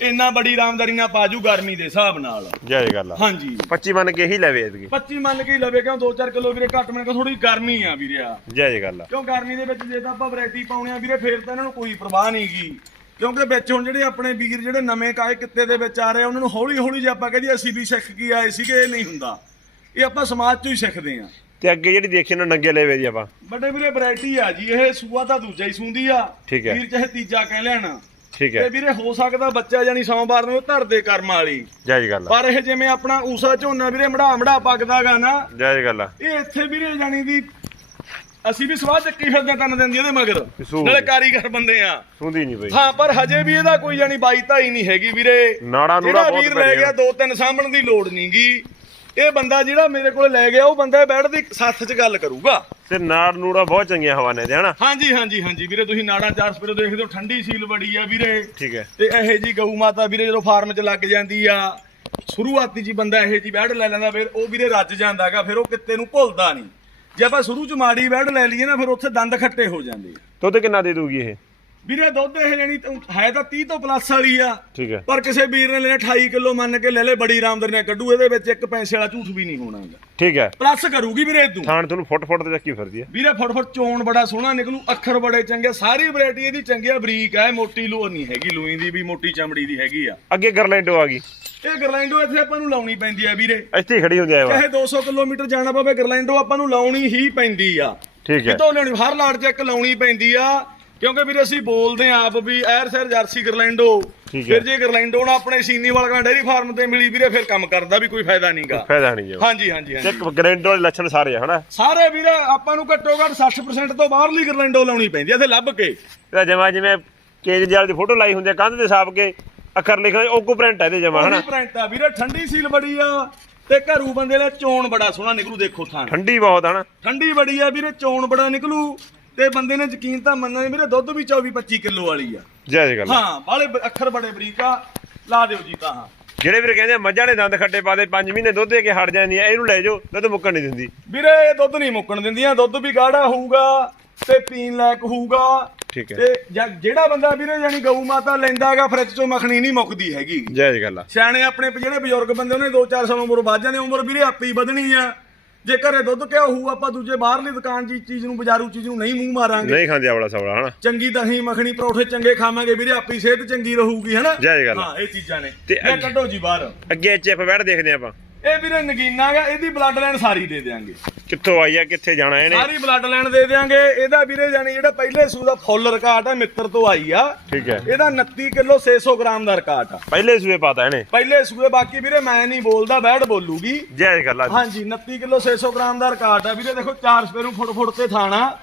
ਇੰਨਾ ਬੜੀ ਰਾਮਦਾਰੀ ਨਾਲ ਪਾਜੂ ਗਰਮੀ ਦੇ ਹਿਸਾਬ ਨਾਲ। ਜੈ ਗੱਲ ਆ। ਹਾਂਜੀ। 25 ਮੰਨ ਕੇ ਹੀ ਲਵੇ ਇਤਕੀ 25 ਮੰਨ ਕੇ ਹੀ ਲਵੇ ਕਿਉਂ 2-4 ਕਿਲੋ ਵੀਰੇ ਘੱਟ ਮਿਲ ਕੇ ਥੋੜੀ ਗਰਮੀ ਆ ਵੀਰੇ ਆ। ਜੈ ਗੱਲ ਆ। ਕਿਉਂ ਗਰਮੀ ਦੇ ਵਿੱਚ ਜੇ ਤਾਂ ਆਪਾਂ ਵੈਰਾਈਟੀ ਪਾਉਣੇ ਆ ਵੀਰੇ ਫੇਰ ਤਾਂ ਇਹਨਾਂ ਨੂੰ ਕੋਈ ਪਰਵਾਹ ਨਹੀਂਗੀ ਕਿਉਂਕਿ ਵਿੱਚ ਹੁਣ ਜਿਹੜੇ ਆਪਣੇ ਵੀਰ ਜਿਹੜੇ ਨਵੇਂ ਕਾਏ ਕਿੱਤੇ ਦੇ ਵਿੱਚ ਆ ਰਹੇ ਉਹਨਾਂ ਨੂੰ ਹੌਲੀ ਹੌਲੀ ਜੇ ਆਪਾਂ ਕਹਦੇ ਅਸੀਂ ਵੀ ਸਿੱਖ ਕੀ ਆਏ ਸੀਗੇ ਇਹ ਨਹੀਂ ਹੁੰਦਾ। ਇਹ ਆਪਾਂ ਸਮਾਜ ਚੋਂ ਹੀ ਸਿੱਖਦੇ ਆ। ਤੇ ਅੱਗੇ ਜਿਹੜੀ ਦੇਖੀ ਨਾ ਨੰਗੇ ਲੈਵੇ ਦੀ ਆਪਾਂ। ਵੱਡੇ ਵੀਰੇ ਵੈਰਾਈਟੀ ਆ ਜੀ ਇਹ ਸੂਆ ਤਾਂ ਦੂਜਾ ਹੀ ਸੂੰਦੀ ਆ। ਠੀਕ ਹੈ। ਵੀਰ ਚਾਹੇ ਤੀਜਾ ਕਹਿ ਲੈਣ। ਠੀਕ ਤੇ ਹੈ ਵੀਰੇ ਹੋ ਸਕਦਾ ਬੱਚਾ ਜਾਨੀ ਸੋਮਵਾਰ ਨੂੰ ਧਰਦੇ ਕਰਮ ਵਾਲੀ। ਜੈ ਜੀ ਗੱਲ। ਪਰ ਇਹ ਜਿਵੇਂ ਆਪਣਾ ਊਸਾ ਝੋਨਾ ਵੀਰੇ ਮੜਾ ਮੜਾ ਪੱਕਦਾਗਾ ਨਾ। ਜੈ ਜੀ ਗੱਲ। ਇਹ ਇੱਥੇ ਵੀਰੇ ਜਾਨੀ ਦੀ ਅਸੀਂ ਵੀ ਸਵਾਹ ਚੱਕੀ ਫਿਰਦੇ ਤਨ ਦਿੰਦੀ ਇਹਦੇ ਮਗਰ। ਨਾਲੇ। ਕਾਰੀਗਰ ਬੰਦੇ ਆ। ਸੁੰਦੀ ਨਹੀਂ ਬਈ। ਹਾਂ ਪਰ ਹਜੇ ਵੀ ਇਹਦਾ ਕੋਈ ਜਾਨੀ ਬਾਈ ਧਾਈ ਨਹੀਂ ਹੈਗੀ ਵੀਰੇ। ਨਾੜਾ ਨੂੜਾ ਜਿਹੜਾ ਬਹੁਤ ਵੀਰ ਲੈ। ਗਿਆ ਦੋ ਤਿੰਨ ਸਾਂਭਣ ਦੀ ਲੋੜ ਨਹੀਂਗੀ ਇਹ ਬੰਦਾ ਜਿਹੜਾ ਮੇਰੇ ਕੋਲ ਲੈ ਗਿਆ ਉਹ ਬੰਦਾ ਬੈਠ ਦੀ ਸੱਥ 'ਚ ਗੱਲ ਕਰੂਗਾ। ਤੇ ਨਾੜ ਨੂੜਾ ਬਹੁਤ ਚੰਗੀਆਂ ਹਵਾਨੇ ਦੇ ਹਨਾ? ਹਾਂਜੀ ਹਾਂਜੀ ਹਾਂਜੀ ਵੀਰੇ ਤੁਸੀਂ ਨਾੜਾ ਚਾਰ ਸਪੇਰੋ ਦੇਖਦੇ ਹੋ ਠੰਡੀ ਸੀਲ ਬੜੀ ਆ ਵੀਰੇ। ਠੀਕ ਹੈ। ਤੇ ਇਹੋ ਜੀ ਗਊ ਮਾਤਾ ਵੀਰੇ ਜਦੋਂ ਫਾਰਮ 'ਚ ਲੱਗ ਜਾਂਦੀ ਆ ਸ਼ੁਰੂਆਤੀ ਜੀ ਬੰਦਾ ਇਹੋ ਜੀ ਬੈੜ ਲੈ ਲੈਂਦਾ ਫਿਰ ਉਹ ਵੀਰੇ ਰੱਜ ਜਾਂਦਾਗਾ ਫਿਰ ਉਹ ਕਿਤੇ ਨੂੰ ਭੁੱਲਦਾ ਨਹੀਂ। ਜੇ ਆਪਾਂ ਸ਼ੁਰੂ 'ਚ ਮਾੜੀ ਬੈੜ ਲੈ ਲਈਏ ਨਾ, ਫਿਰ ਉੱਥੇ ਦੰਦ ਖੱਟੇ ਹੋ ਜਾਂਦੇ ਆ। ਦੁੱਧ ਕਿੰਨਾ ਦੇ ਦੂਗੀ ਇਹ ਵੀਰੇ ਦੁੱਧ ਇਹ ਜਣੀ ਹੈ ਤਾਂ 30 ਤੋਂ ਪਲੱਸ ਵਾਲੀ ਆ। ਠੀਕ ਹੈ। ਪਰ ਕਿਸੇ ਵੀਰ ਨੇ ਲੈਣਾ 28 ਕਿਲੋ ਮੰਨ ਕੇ ਲੈ ਲੈ ਬੜੀ ਆਰਾਮਦਾਰੀ ਨਾਲ ਕੱਢੂ ਇਹਦੇ ਵਿੱਚ ਇੱਕ ਪੈਸੇ ਵਾਲਾ ਝੂਠ ਵੀ ਨਹੀਂ ਹੋਣਾਗਾ ਠੀਕ ਹੈ। ਪਲੱਸ ਕਰੂਗੀ ਵੀਰੇ ਇਦੋਂ ਥਾਣ ਤੁਹਾਨੂੰ ਫੁੱਟ ਫੁੱਟ ਤੇ ਚੱਕੀ ਫਿਰਦੀ ਹੈ। ਵੀਰੇ ਫਟਫਟ ਚੋਣ ਬੜਾ ਸੋਹਣਾ ਨਿਕਲੂ ਅੱਖਰ ਬੜੇ ਚੰਗੇ ਸਾਰੀ ਵੈਰਾਈਟੀ ਇਹਦੀ ਚੰਗੀ ਆ ਬਰੀਕ ਆ ਮੋਟੀ ਲੋ ਨਹੀਂ ਹੈਗੀ ਲੂਈ ਦੀ ਵੀ ਮੋਟੀ ਚਮੜੀ ਦੀ ਹੈਗੀ ਆ। ਅੱਗੇ ਗਰਲੈਂਡੋ ਆ ਗਈ। ਇਹ ਗਰਲੈਂਡੋ ਇੱਥੇ ਆਪਾਂ ਨੂੰ ਲਾਉਣੀ ਪੈਂਦੀ ਆ ਵੀਰੇ। ਇੱਥੇ ਹੀ ਖੜੀ ਹੁੰਦੀ ਆ ਇਹ ਚਾਹੇ 200 ਕਿਲੋਮੀਟਰ ਜਾਣਾ ਪਵੇ ਗਰਲੈਂਡੋ ਆਪਾਂ ਨੂੰ ਲਾਉਣੀ ਹੀ ਪੈਂਦੀ ਆ। ਠੀਕ ਹੈ। ਕਿਤੋਂ ਲੈਣੀ ਹਰ ਲਾਟ 'ਚ ਇੱਕ ਲਾਉਣੀ ਪੈਂਦੀ ਆ। ਕਿਉਂਕਿ ਵੀਰੇ ਅਸੀਂ ਬੋਲਦੇ ਆ ਆਪ ਵੀ ਐਰ ਸਰ ਜਰਸੀ ਗਰਲੈਂਡੋ ਠੀਕ ਹੈ। ਫਿਰ ਜੇ ਗਰਲੈਂਡੋ ਨਾ ਆਪਣੇ ਸੀਨੀ ਵਾਲਾ ਡੇਰੀ ਫਾਰਮ ਤੇ ਮਿਲੀ ਵੀਰੇ ਫਿਰ ਕੰਮ ਕਰਨ ਦਾ ਵੀ ਕੋਈ ਫਾਇਦਾ ਨਹੀਂਗਾ ਫਾਇਦਾ ਨਹੀਂ ਹਾਂਜੀ ਹਾਂਜੀ ਤੇ ਹਾਂਜੀ ਗਰਲੈਂਡੋ ਦੇ ਲੱਛਣ ਸਾਰੇ ਆ ਹਨਾ? ਸਾਰੇ ਵੀਰੇ ਆਪਾਂ ਨੂੰ ਘੱਟੋ ਘੱਟ 60% ਤੋਂ ਬਾਹਰਲੀ ਗਰਲੈਂਡੋ ਲਾਉਣੀ ਪੈਂਦੀ ਆ ਇੱਥੇ ਲੱਭ ਕੇ। ਇਹਦਾ ਜਮਾ ਜਿਵੇਂ ਕੇਜਰੀਵਾਲ ਦੀ ਫੋਟੋ ਲਾਈ ਹੁੰਦੀ ਆ ਕੰਧ ਤੇ ਸਾਫ਼ ਕੇ ਅੱਖਰ ਲਿਖੇ ਓਕੋ ਪ੍ਰਿੰਟ ਹੈ ਇਹਦੇ ਜਮਾ ਹਨਾ? ਪ੍ਰਿੰਟ ਆ। ਵੀਰੇ ਠੰਡੀ ਸੀਲ ਬੜੀ ਆ ਤੇ ਘਰੂ ਬੰਦੇ ਨੇ ਚੋਣ ਬੜਾ ਸੋਹਣਾ ਨਿਕਲੂ ਦੇਖੋ ਥਾਂ। ਠੰਡੀ ਬਹੁਤ ਹਨਾ? ਠੰਡੀ ਬੜੀ ਆ ਵੀਰੇ ਚੋਣ ਬੜਾ ਨਿਕਲੂ। ਤੇ ਬੰਦੇ ਨੇ ਯਕੀਨ ਤਾਂ ਮੰਨਣਾ ਨੀ ਵੀਰੇ ਦੁੱਧ ਵੀ 24 25 ਕਿਲੋ ਵਾਲੀ ਆ। ਜੈ ਜੀ ਗੱਲ। ਹਾਂ ਬਾਲੇ ਅੱਖਰ ਬੜੇ ਬਰੀਕ ਆ ਲਾ ਦਿਓ ਜੀ ਤਾਂ। ਹਾਂ ਜਿਹੜੇ ਵੀਰ ਕਹਿੰਦੇ ਮੱਝਾਂ ਦੇ ਦੰਦ ਖੱਟੇ ਪਾ ਦੇ 5 ਮਹੀਨੇ ਦੁੱਧ ਦੇ ਕੇ ਹਟ ਜਾਂਦੀਆਂ ਇਹਨੂੰ ਲੈ ਜਾਓ ਦੁੱਧ ਮੁੱਕਣ ਨਹੀਂ ਦਿੰਦੀ। ਵੀਰੇ ਇਹ ਦੁੱਧ ਨਹੀਂ ਮੁੱਕਣ ਦਿੰਦੀਆਂ ਦੁੱਧ ਵੀ ਗਾੜਾ ਹੋਊਗਾ ਤੇ ਪੀਣ ਲਾਇਕ ਹੋਊਗਾ। ਠੀਕ ਹੈ। ਤੇ ਜਿਹੜਾ ਬੰਦਾ ਵੀਰੇ ਜਾਨੀ ਗਊ ਮਾਤਾ ਲੈਂਦਾਗਾ ਫਰਿੱਜ ਚੋਂ ਮੱਖਣੀ ਨਹੀਂ ਮੁੱਕਦੀ ਹੈਗੀ। ਜੈ ਜੀ ਗੱਲ ਆ। ਸਿਆਣੇ ਆਪਣੇ ਜਿਹੜੇ ਬਜ਼ੁਰਗ ਬੰਦੇ ਉਹਨੇ 2-4 ਸਾਲ ਉਮਰ ਵੱਧ ਜਾਂਦੀ ਉਮਰ ਵੀਰੇ ਆਪੇ ਹੀ ਵਧਣੀ ਆ। ਜੇ ਘਰੇ ਦੁੱਧ ਕਿਹਾ ਹੋਊ ਆਪਾਂ ਦੂਜੇ ਬਾਹਰਲੀ ਦੁਕਾਨ ਦੀ ਚੀਜ਼ ਨੂੰ ਬਾਜ਼ਾਰੂ ਚੀਜ਼ ਨੂੰ ਨਹੀਂ ਮੂੰਹ ਮਾਰਾਂਗੇ। ਨਹੀਂ ਖਾਂਦੇ ਆਵਲਾ ਸਵਲਾ ਹਨਾ? ਚੰਗੀ ਦਹੀਂ ਮੱਖਣੀ ਪਰੌਠੇ ਚੰਗੇ ਖਾਵਾਂਗੇ ਵੀਰੇ ਆਪੀ ਸਿਹਤ ਚੰਗੀ ਰਹੂਗੀ ਹਨਾ? ਗੱਲ। ਹਾਂ ਇਹ ਚੀਜ਼ਾਂ ਨੇ। ਤੇ ਕੱਢੋ ਜੀ ਬਾਹਰ। ਅੱਗੇ ਚਿਪ ਬੈਠ ਦੇਖਦੇ ਆਪਾਂ। ਇਹ ਵੀਰੇ ਨਗੀਨਾ ਗਾ ਇਹਦੀ ਬਲੱਡ ਲਾਈਨ ਸਾਰੀ ਦੇ ਦੇਾਂਗੇ ਕਿੱਥੋਂ ਆਈ ਆ ਕਿੱਥੇ ਜਾਣਾ ਇਹਨੇ? ਸਾਰੀ ਬਲੱਡ ਲਾਈਨ ਦੇ ਦੇਾਂਗੇ ਇਹਦਾ ਵੀਰੇ ਜਾਨੀ ਜਿਹੜਾ ਪਹਿਲੇ ਸੂ ਦਾ ਫੁੱਲ ਰਿਕਾਰਡ ਆ ਮਿੱਤਰ ਤੋਂ ਆਈ ਆ। ਠੀਕ ਹੈ। ਇਹਦਾ 29 ਕਿਲੋ 600 ਗ੍ਰਾਮ ਦਾ ਰਿਕਾਰਡ ਆ। ਪਹਿਲੇ ਸੂਏ ਪਾਤਾ ਇਹਨੇ? ਪਹਿਲੇ ਸੂਏ ਬਾਕੀ ਵੀਰੇ ਮੈਂ ਨਹੀਂ ਬੋਲਦਾ ਬੈਠ ਬੋਲੂਗੀ। ਜੈ ਜੀ ਗੱਲ ਆ। ਹਾਂਜੀ 29 ਕਿਲੋ 600 ਗ੍ਰਾਮ ਦਾ ਰਿਕਾਰਡ ਆ। ਵੀਰੇ ਦੇਖੋ ਚਾਰ ਸਪੇਰੂ ਫੁੱਟ ਫੁੱਟ ਤੇ ਥਾਣਾ।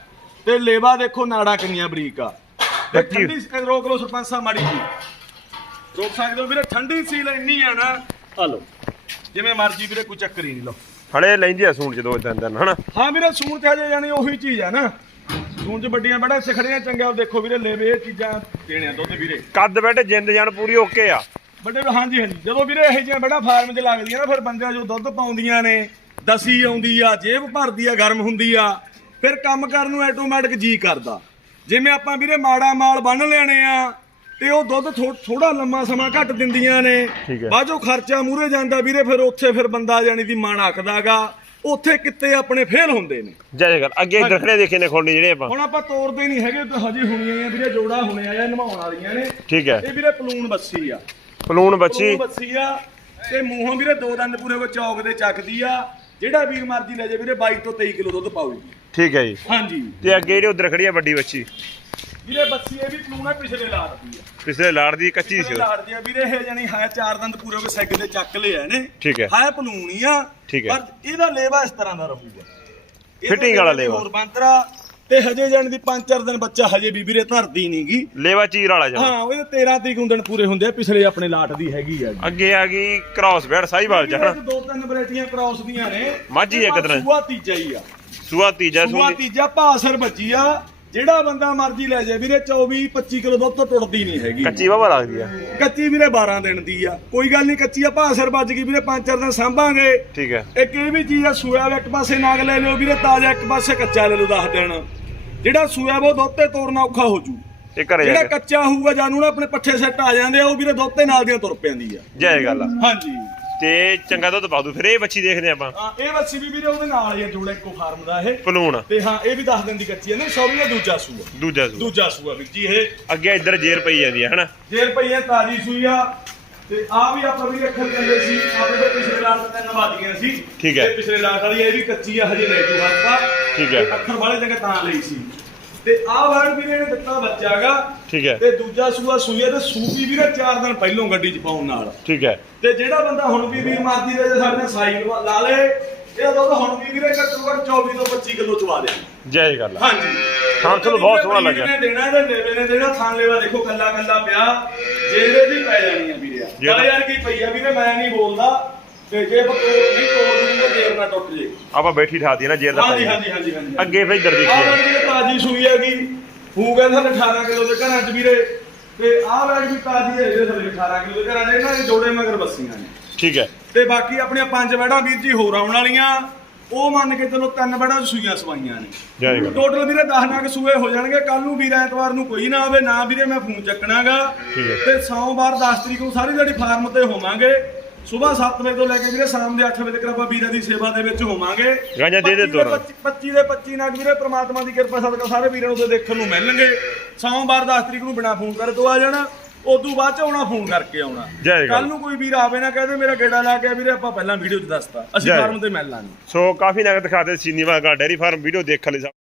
ਤੇ ਲੇਵਾ ਦੇਖੋ ਨਾੜਾ ਕਿੰਨੀਆਂ ਬਰੀਕ ਆ। ਤੇ। ਠੰਡੀ ਸ- ਰੋਕ ਲਓ ਸਰਪੰਚ ਸਾਹਿਬ ਮਾੜੀ ਜੀ। ਰੋਕ ਸਕਦੇ ਹੋ? ਵੀਰੇ ਠੰਡੀ ਸੀਲ ਇੰਨੀ ਆ ਨਾ। ਲਓ। ਜਿਵੇਂ ਮਰਜ਼ੀ ਵੀਰੇ ਕੋਈ ਚੱਕਰ ਹੀ ਨਹੀਂ ਲਓ। ਹਲੇ ਲੈਂਦੀ ਆ ਸੂਣ ਚ ਦੋ ਤਿੰਨ ਦਿਨ ਹਨਾ ਹਾਂ ਵੀਰੇ ਸੂਣ ਚ ਹਜੇ ਜਾਨੀ ਉਹੀ ਚੀਜ਼ ਆ ਨਾ। ਸੂਣ ਚ ਵੱਡੀਆਂ ਬੜਾ ਸਿਖੜੀਆਂ ਚੰਗਾ ਦੇਖੋ ਵੀਰੇ ਲੇਵੇ ਇਹ ਚੀਜ਼ਾਂ ਦੇਣਿਆ ਦੁੱਧ ਵੀਰੇ। ਕੱਦ ਬੈਠੇ ਜਿੰਦ ਜਾਨ ਪੂਰੀ ਓਕੇ ਆ। ਵੱਡੇ ਹਾਂਜੀ ਹਾਂਜੀ। ਜਦੋਂ ਵੀਰੇ ਇਹ ਜਿਹੀਆਂ ਬੜਾ ਫਾਰਮ 'ਚ ਲੱਗਦੀਆਂ ਨਾ ਫਿਰ ਬੰਦਿਆਂ ਜੋ ਦੁੱਧ ਪਾਉਂਦੀਆਂ ਨੇ ਦਸੀ ਆਉਂਦੀ ਆ ਜੇਬ ਭਰਦੀ ਆ ਗਰਮ ਹੁੰਦੀ ਆ ਫਿਰ ਕੰਮ ਕਰਨ ਨੂੰ ਆਟੋਮੈਟਿਕ ਜੀ ਕਰਦਾ। ਜਿਵੇਂ ਆਪਾਂ ਵੀਰੇ ਮਾੜਾ ਮਾਲ ਬੰਨ ਲੈਣੇ ਆ ਤੇ ਉਹ ਦੁੱਧ ਥੋੜਾ ਲੰਮਾ ਸਮਾਂ ਘੱਟ ਦਿੰਦੀਆਂ ਨੇ। ਬਾਅਦੋਂ ਖਰਚਾ ਮੂਰੇ ਜਾਂਦਾ ਵੀਰੇ ਫਿਰ ਉੱਥੇ ਫਿਰ ਬੰਦਾ ਜਾਨੀ ਦੀ ਮਨ ਆਖਦਾਗਾ ਉੱਥੇ ਕਿੱਤੇ ਆਪਣੇ ਫੇਲ ਹੁੰਦੇ ਨੇ। ਜੈ ਗੱਲ ਅੱਗੇ ਇੱਧਰ ਖੜੇ ਦੇਖੇ ਨੇ ਖੋਲਣੀ ਜਿਹੜੇ ਆਪਾਂ। ਹੁਣ ਆਪਾਂ ਤੋਰਦੇ ਨਹੀਂ ਹੈਗੇ ਤੇ ਹਜੇ ਹੋਣੀਆਂ ਆ ਵੀਰੇ ਜੋੜਾ ਹੋਣੇ ਆ ਜਾਂ ਨਮਾਉਣ ਵਾਲੀਆਂ ਨੇ। ਠੀਕ ਹੈ। ਇਹ ਵੀਰੇ ਪਲੂਣ ਬੱਸੀ ਆ। ਪਲੂਣ ਬੱਚੀ ਬੱਸੀ ਆ ਤੇ ਮੂੰਹੋਂ ਵੀਰੇ ਦੋ ਦੰਦ ਪੂਰੇ ਕੋ ਚੌਕ ਦੇ ਚੱਕਦੀ ਆ। ਜਿਹੜਾ ਵੀਰ ਮਰਜ਼ੀ ਲੈ ਜੇ ਵੀਰੇ 22 ਤੋਂ 23 ਕਿਲੋ ਦੁੱਧ ਪਾਊਗੀ। ਠੀਕ ਹੈ ਜੀ। ਹਾਂਜੀ। ਤੇ ਅੱਗੇ ਜਿਹੜੇ ਉਧਰ ਖੜੀ ਆ ਵੱਡੀ ਬੱਚੀ ਵੀਰੇ ਬੱਸੀ ਇਹ ਵੀ ਪਲੂਣਾ ਪਿਛਲੇ ਲਾੜ ਦੀ ਆ ਪਿਛਲੇ ਲਾੜ ਦੀ ਕੱਚੀ ਸੀ ਲਾੜ ਦੀ ਆ ਵੀਰੇ ਇਹ ਜਾਨੀ ਹੈ ਚਾਰ ਦੰਦ ਪੂਰੇ ਹੋ ਕੇ ਸੈੱਗ ਦੇ ਚੱਕ ਲਿਆ ਨੇ ਠੀਕ ਹੈ। ਹੈ ਪਲੂਣੀ ਆ ਹੈ। ਪਰ ਇਹਦਾ ਲੇਵਾ ਇਸ ਤਰ੍ਹਾਂ ਦਾ ਰਹੂਗਾ। Fitting ਵਾਲਾ ਲੇਵਾ। ਹੋਰ ਬੰਤਰਾ ਤੇ ਹਜੇ ਜਾਣ ਦੀ 5-4 ਦਿਨ ਬੱਚਾ ਹਜੇ ਵੀ ਵੀਰੇ ਧਰਦੀ ਨਹੀਂਗੀ ਲੇਵਾ ਚੀਰ ਵਾਲਾ ਜਾ ਹਾਂ ਉਹਦੇ 13 ਤਰੀਕ ਨੂੰ ਦਿਨ ਪੂਰੇ ਹੁੰਦੇ ਆ ਪਿਛਲੇ ਆਪਣੇ ਲਾਟ ਦੀ ਹੈਗੀ ਆ ਅੱਗੇ ਆ ਗਈ ਕ੍ਰਾਸ ਬੈਡ ਸਾਈਵਾਲ ਚ ਹਨਾ ਦੋ ਤਿੰਨ ਵੈਰਾਈਟੀਆਂ ਕ੍ਰਾਸ ਦੀਆਂ ਨੇ। ਮਾਝੀ ਇੱਕ ਤਰ੍ਹਾਂ। ਸੂਆ ਤੀਜਾ ਹੀ ਆ। ਸੂਆ ਤੀਜਾ ਸੂਆ ਤੀਜਾ ਭਾਸਰ ਬੱਜੀ ਆ। ਜਿਹੜਾ ਬੰਦਾ ਮਰਜ਼ੀ ਲੈ ਜਾਏ ਵੀਰੇ 24 25 ਕਿਲੋ ਦੁੱਧ ਤੋਂ ਟੁੱਟਦੀ ਨਹੀਂ ਹੈਗੀ। ਕੱਚੀ ਵਾਵਾ ਲੱਗਦੀ ਆ। ਕੱਚੀ ਵੀਰੇ 12 ਦਿਨ ਦੀ ਆ। ਕੋਈ ਗੱਲ ਨਹੀਂ ਕੱਚੀ ਆ ਭਾਸਰ ਵੱਜ ਗਈ ਵੀਰੇ ਪੰਜ ਚਾਰ ਦਿਨ ਸਾਂਭਾਂਗੇ। ਠੀਕ ਹੈ ਇੱਕ ਇਹ ਵੀ ਚੀਜ਼ ਆ ਸੂਆ ਵਾ ਇੱਕ ਪਾਸੇ ਨਾਗ ਲੈ ਲਿਓ ਵੀਰੇ ਤਾਜ਼ਾ ਇੱਕ ਪਾਸੇ ਕੱਚਾ ਲੈ ਲਓ ਦੱਸ ਦੇਣ ਜਿਹੜਾ ਸੂਆ ਉਹ ਦੁੱਧ ਤੇ ਤੋਰਨਾ ਔਖਾ ਹੋ ਜੂ। ਇਹ ਘਰੇ ਜਿਹੜਾ ਕੱਚਾ ਹੋਊਗਾ ਜਾਨੂੰ ਨਾ ਆਪਣੇ ਪੱਠੇ ਸੈੱਟ ਆ ਜਾਂਦੇ ਆ ਉਹ ਵੀਰੇ ਦੁੱਧ ਤੇ ਨਾਲ ਦੀਆਂ ਤੁਰ ਪੈਂਦੀ ਆ। ਜੈ ਗੱਲ ਆ। ਹਾਂਜੀ। ਤੇ ਚੰਗਾ ਦੁੱਧ ਪਾ ਦੂ ਫਿਰ ਇਹ ਬੱਚੀ ਦੇਖਦੇ ਆਪਾਂ। ਹਾਂ ਇਹ ਵੱਛੀ ਵੀ ਵੀਰੇ ਉਹਦੇ ਨਾਲ ਹੀ ਆ ਜੋੜਾ ਇੱਕੋ ਫਾਰਮ ਦਾ ਇਹ। ਪਲੂਣ ਤੇ ਹਾਂ ਇਹ ਵੀ 10 ਦਿਨ ਦੀ ਕੱਚੀ ਹੈ ਸੌਰੀ ਦਾ ਦੂਜਾ ਸੂਆ। ਦੂਜਾ ਸੂਆ। ਦੂਜਾ ਸੂਆ ਵੀਰ ਜੀ ਇਹ ਅੱਗੇ ਇੱਧਰ ਜੇਰ ਪਈ ਜਾਂਦੀ ਆ ਹਨਾ? ਜੇਰ ਪਈ ਹੈ ਤਾਜੀ ਸੂਈ ਆ। ਤੇ ਆ ਵੀ ਆਪਾਂ ਵੀ ਰੱਖਣ ਚੱਲੇ ਸੀ। ਆਪਣੇ ਕੋਲ ਪਿਛਲੇ ਰਾਤ ਤਿੰਨ ਵਾਦੀਆਂ ਸੀ। ਠੀਕ ਹੈ। ਤੇ ਪਿਛਲੇ ਰਾਤ ਵਾਲੀ ਇਹ ਵੀ ਕੱਚੀ ਆ ਹਜੇ ਲੈ ਕੇ ਹੱਥਾ ਠੀਕ ਹੈ। ਅੱਖਰ ਵਾਲੇ ਜਗ੍ਹਾ ਤਾਂ ਲਈ ਸੀ। ਤੇ ਆ ਵਰਡ ਵੀ ਇਹਨੇ ਦਿੱਤਾ ਬੱਚਾਗਾ। ਠੀਕ ਹੈ। ਤੇ ਦੂਜਾ ਸੂਆ ਆ ਤੇ ਸੂਪੀ ਵੀਰੇ 4 ਦਿਨ ਪਹਿਲੋਂ ਗੱਡੀ 'ਚ ਪਾਉਣ ਨਾਲ। ਠੀਕ ਹੈ। ਤੇ ਜਿਹੜਾ ਬੰਦਾ ਹੁਣ ਵੀ ਵੀਰ ਮਾਰਦੀ ਦੇ ਜੇ ਸਾਡੇ ਨਾਲ ਸਾਈ ਲਵਾ- ਲਾ ਲੇ ਇਹਦਾ ਦੁੱਧ ਹੁਣ ਵੀ ਵੀਰੇ ਘੱਟੋ ਘੱਟ 24 ਤੋਂ 25 ਕਿਲੋ ਚਵਾ ਦੇ ਜੈ ਗੱਲ। ਹਾਂਜੀ। ਥਾਂ ਤੁਹਾਨੂੰ ਬਹੁਤ ਸੋਹਣਾ ਲੱਗਿਆ। ਨੇ ਦੇਣਾ ਇਹਦੇ ਨੇਵੇ ਨੇ ਦੇਣਾ ਥਾਂ ਲੈਵਾ ਦੇਖੋ ਕੱਲਾ ਕੱਲਾ ਪਿਆ। ਜਿਹੜੇ ਦੀ ਪੈ ਜਾਣੀ ਆ। ਵੀਰੇ ਚੱਲ ਯਾਰ ਕੀ ਪਈ ਆ ਵੀਰੇ ਮੈਂ ਨਹੀਂ ਬੋਲਦਾ। ਤੇ ਜੇ ਤੋੜ ਨਹੀਂ ਤੋੜ ਦੂੰਗੇ ਦੇਰ ਨਾ ਟੁੱਟ ਜੇ। ਆਪਾਂ ਬੈਠੀ ਠਾਤੀ ਨਾ ਜੇਰ ਦਾ ਹਾਂਜੀ ਹਾਂਜੀ ਹਾਂਜੀ ਅੱਗੇ ਫਿਰ ਇੱਧਰ ਦੇਖੀਏ ਵੀਰੇ ਤਾਜੀ ਸੂਈ ਹੈਗੀ। ਹੈ ਸਾਡੇ 18 ਕਿਲੋ ਦੇ ਘਰਾਂ ਚ ਵੀਰੇ। ਤੇ ਆਹ ਵਾਲੀ ਵੀ ਤਾਜੀ ਹੈ ਇਹਦੇ ਥੱਲੇ 18 ਕਿਲੋ ਦੇ ਘਰਾਂ ਚ ਇਹਨਾਂ ਦੇ ਜੋੜੇ ਮਗਰ ਬੱਸੀਆਂ ਨੇ। ਠੀਕ ਹੈ। ਤੇ ਬਾਕੀ ਆਪਣੀਆਂ ਪੰਜ ਬੈੜਾਂ ਵੀਰ ਜੀ ਹੋਰ ਆਉਣ ਵਾਲੀਆਂ। ਉਹ ਮੰਨ ਕੇ ਚਲੋ ਤਿੰਨ ਬੈੜਾਂ ਸੂਈਆਂ ਸਵਾਈਆਂ ਨੇ। ਟੋਟਲ ਵੀਰੇ 10 ਨਗ ਸੂਏ ਹੋ ਜਾਣਗੇ। ਕੱਲ ਨੂੰ ਵੀਰ ਐਤਵਾਰ ਨੂੰ ਕੋਈ ਨਾ ਆਵੇ ਨਾ ਵੀਰੇ ਮੈਂ ਫੋਨ ਚੱਕਣਾਗਾ। ਤੇ ਸੋਮਵਾਰ 10 ਤਰੀਕ ਨੂੰ ਸਾਰੀ ਦਿਹਾੜੀ ਫਾਰਮ ਤੇ ਹੋਵਾਂਗੇ। ਸਵੇਰ 7 ਵਜੇ ਤੋਂ ਲੈ ਕੇ ਵੀਰੇ ਸ਼ਾਮ ਦੇ 8 ਵਜੇ ਤੱਕ ਆਪਾਂ ਵੀਰਾਂ ਦੀ ਸੇਵਾ ਦੇ ਵਿੱਚ ਹੋਵਾਂਗੇ ਗਾਂਜਾ ਦੇ ਦੇ 25 ਤੋਰਾ। 25 ਦੇ 25 ਨਗ ਵੀਰੇ ਪ੍ਰਮਾਤਮਾ ਦੀ ਕਿਰਪਾ ਸਦਕਾ ਸਾਰੇ ਵੀਰਾਂ ਨੂੰ ਤੇ ਦੇਖਣ ਨੂੰ ਮਿਲਣਗੇ ਸੋਮਵਾਰ 10 ਤਰੀਕ ਨੂੰ ਬਿਨਾ ਫੋਨ ਕਰੇ ਤੋਂ ਆ ਜਾਣਾ ਉਦੋਂ ਬਾਅਦ ਚ ਆਉਣਾ ਫੋਨ ਕਰਕੇ ਆਉਣਾ। ਕੱਲ ਨੂੰ ਕੋਈ ਵੀਰ ਆਵੇ ਨਾ ਕਹਦੇ ਮੇਰਾ ਗੇੜਾ ਲਾ ਕੇ ਵੀਰੇ ਆਪਾਂ ਪਹਿਲਾਂ ਵੀਡੀਓ 'ਚ ਦੱਸਤਾ ਅਸੀਂ। ਫਾਰਮ ਤੇ ਮਿਲ ਲਾਂਗੇ ਸੋ ਕਾਫੀ ਨਗਦ ਦਿਖਾਤੇ ਸੀਨੀਵਾ ਦਾ ਡੇਰੀ ਫਾਰਮ ਵੀਡੀਓ ਦੇਖ ਲਈ